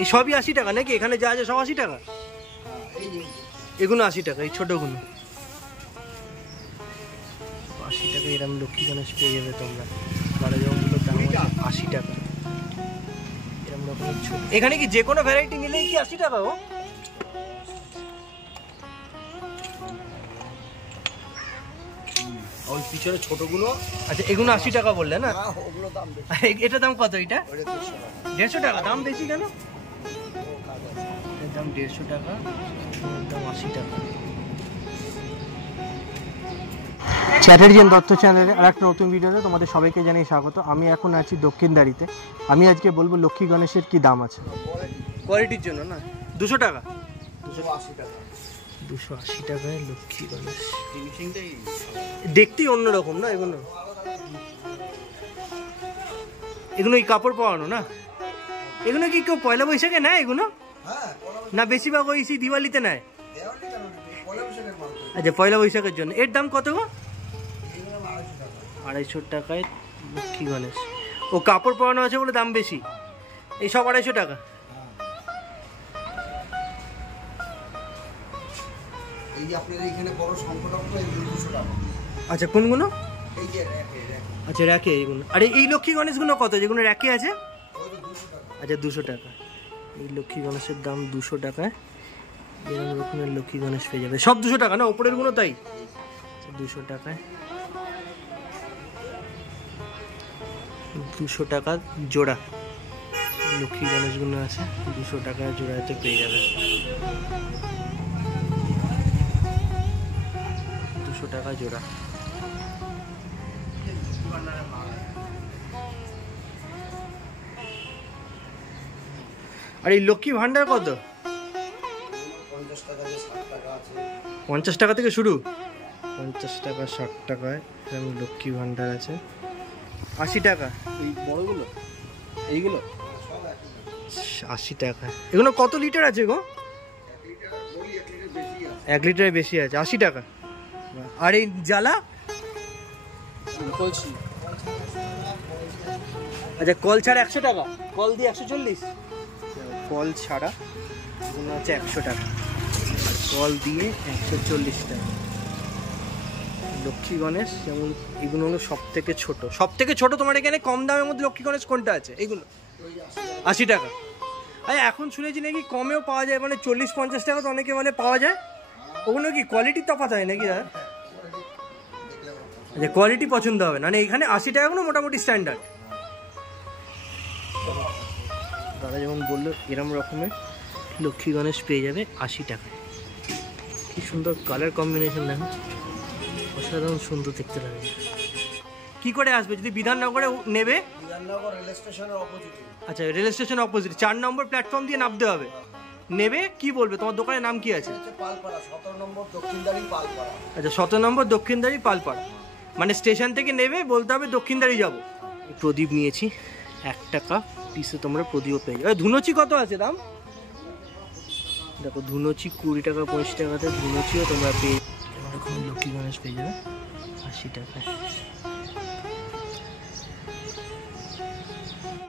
এই সবই 80 টাকা নাকি? এখানে যা আছে সব 80 টাকা? এগুলো 80 টাকা, এই ছোটগুলো 80 টাকা। এরকম লক্ষ্মী গণেশ পেয়ে যাবে তোমরা। কালোজামগুলোর দাম হচ্ছে 80 টাকা। এরকম রকমের ছোট, এখানে কি যে কোনো ভ্যারাইটি নিলেই কি 80 টাকা? ও ওই পিছনে ছোটগুলো, আচ্ছা এগুলো 80 টাকা বললে না? এটার দাম কত? এটা 150 টাকা। দাম বেশি কেন? এর দাম 150 টাকা, দাম 80 টাকা। চ্যাটার্জি দত্ত চ্যানেলে আর একটা নতুন ভিডিওতে তোমাদের সবাইকে জানাই স্বাগত। আমি এখন আছি দক্ষিণদারিতে। আমি আজকে বলবো লক্ষ্মী গণেশের কি দাম আছে। কোয়ালিটির জন্য না, 200 টাকা, 280 টাকা, 280 টাকায় লক্ষ্মী গণেশ। দেখতেই অন্যরকম না এগুলো? এগুলো এই কাপড় পরানো না? এগুলো কি কেউ পয়লা বৈশাখে নেয় এগুলো? না বেশিরভাগ ওই দিওয়ালিতে নেয়? আচ্ছা পয়লা বৈশাখের জন্য। এর দাম কত গো? 250 টাকায় লক্ষ্মী গণেশ। ও কাপড় পরানো আছে বলে দাম বেশি। এই সব 250 টাকা। আচ্ছা কোনগুলো? আচ্ছা র্যাকে এগুলো। আর এই লক্ষ্মী গণেশগুলো কত যেগুলো র্যাকে আছে? আচ্ছা 200 টাকা। এই লক্ষ্মী গণেশের দাম 200 টাকায় এরকম রকমের লক্ষ্মী গণেশ পেয়ে যাবে। সব 200 টাকা না ওপরের গুলো? তাই 200 টাকায়, 200 টাকা জোড়া লক্ষ্মী গণেশগুলো আছে। 200 টাকা জোড়াতে পেয়ে যাবে। 200 টাকা জোড়া। আর এই লক্ষ্মী ভান্ডার কত? 50 টাকা থেকে শুরু? 50 টাকা, 60 টাকায় এরকম লক্ষ্মী ভান্ডার আছে। 80 টাকা এই বড়গুলো, এইগুলো 80 টাকা। এগুলো কত লিটার আছে গো? 1 লিটারের বেশি আছে, 80 টাকা। আর এই জ্বালা? আচ্ছা কল ছাড়া 100 টাকা, কল দিয়ে 140। কল ছাড়া এগুলো আছে 100 টাকা, কল দিয়ে 140 টাকা। লক্ষ্মী গণেশ যেমন এগুলো হলো সব থেকে ছোট। সব থেকে ছোট তোমার এখানে কম দামের মধ্যে লক্ষ্মী গণেশ কোনটা আছে? এগুলো 80 টাকা। আরে এখন শুনেছি নাকি কমেও পাওয়া যায়, মানে 40-50 টাকা তো অনেকে বলে পাওয়া যায়। ওগুলো কি কোয়ালিটি তফাৎ হয় নাকি? আচ্ছা কোয়ালিটি পছন্দ হবে না, এখানে 80 টাকাগুলো মোটামুটি স্ট্যান্ডার্ড। দাদা যেমন বললো এরম রকমের লক্ষ্মী গণেশ পেয়ে যাবে 80 টাকায়। কি সুন্দর কালার কম্বিনেশন, দেখো অসাধারণ সুন্দর দেখতে লাগে। কি করে আসবে যদি বিধাননগরে নেবে? বিধাননগর রেল স্টেশনের অপোজিটে। আচ্ছা রেল স্টেশনের অপোজিট 4 নম্বর প্ল্যাটফর্ম দিয়ে নামতে হবে। নেবে কি বলবে? তোমার দোকানের নাম কি আছে? পালপাড়া, 17 নম্বর দক্ষিণদারি পালপাড়া। আচ্ছা 17 নম্বর দক্ষিণদারি পালপাড়া, মানে স্টেশন থেকে নেবে বলতে হবে দক্ষিণদারি যাবো। প্রদীপ নিয়েছি 1 টাকা পিসে, তোমরা প্রদীপও পেয়ে যাবে। ধুনুচি কত আছে দাম? দেখো ধুনুচি 20 টাকা 25 টাকাতে ধুনুচিও তোমরা পেয়ে। এরকম লক্ষ্মী গণেশ পেয়ে যাবে 80 টাকায়।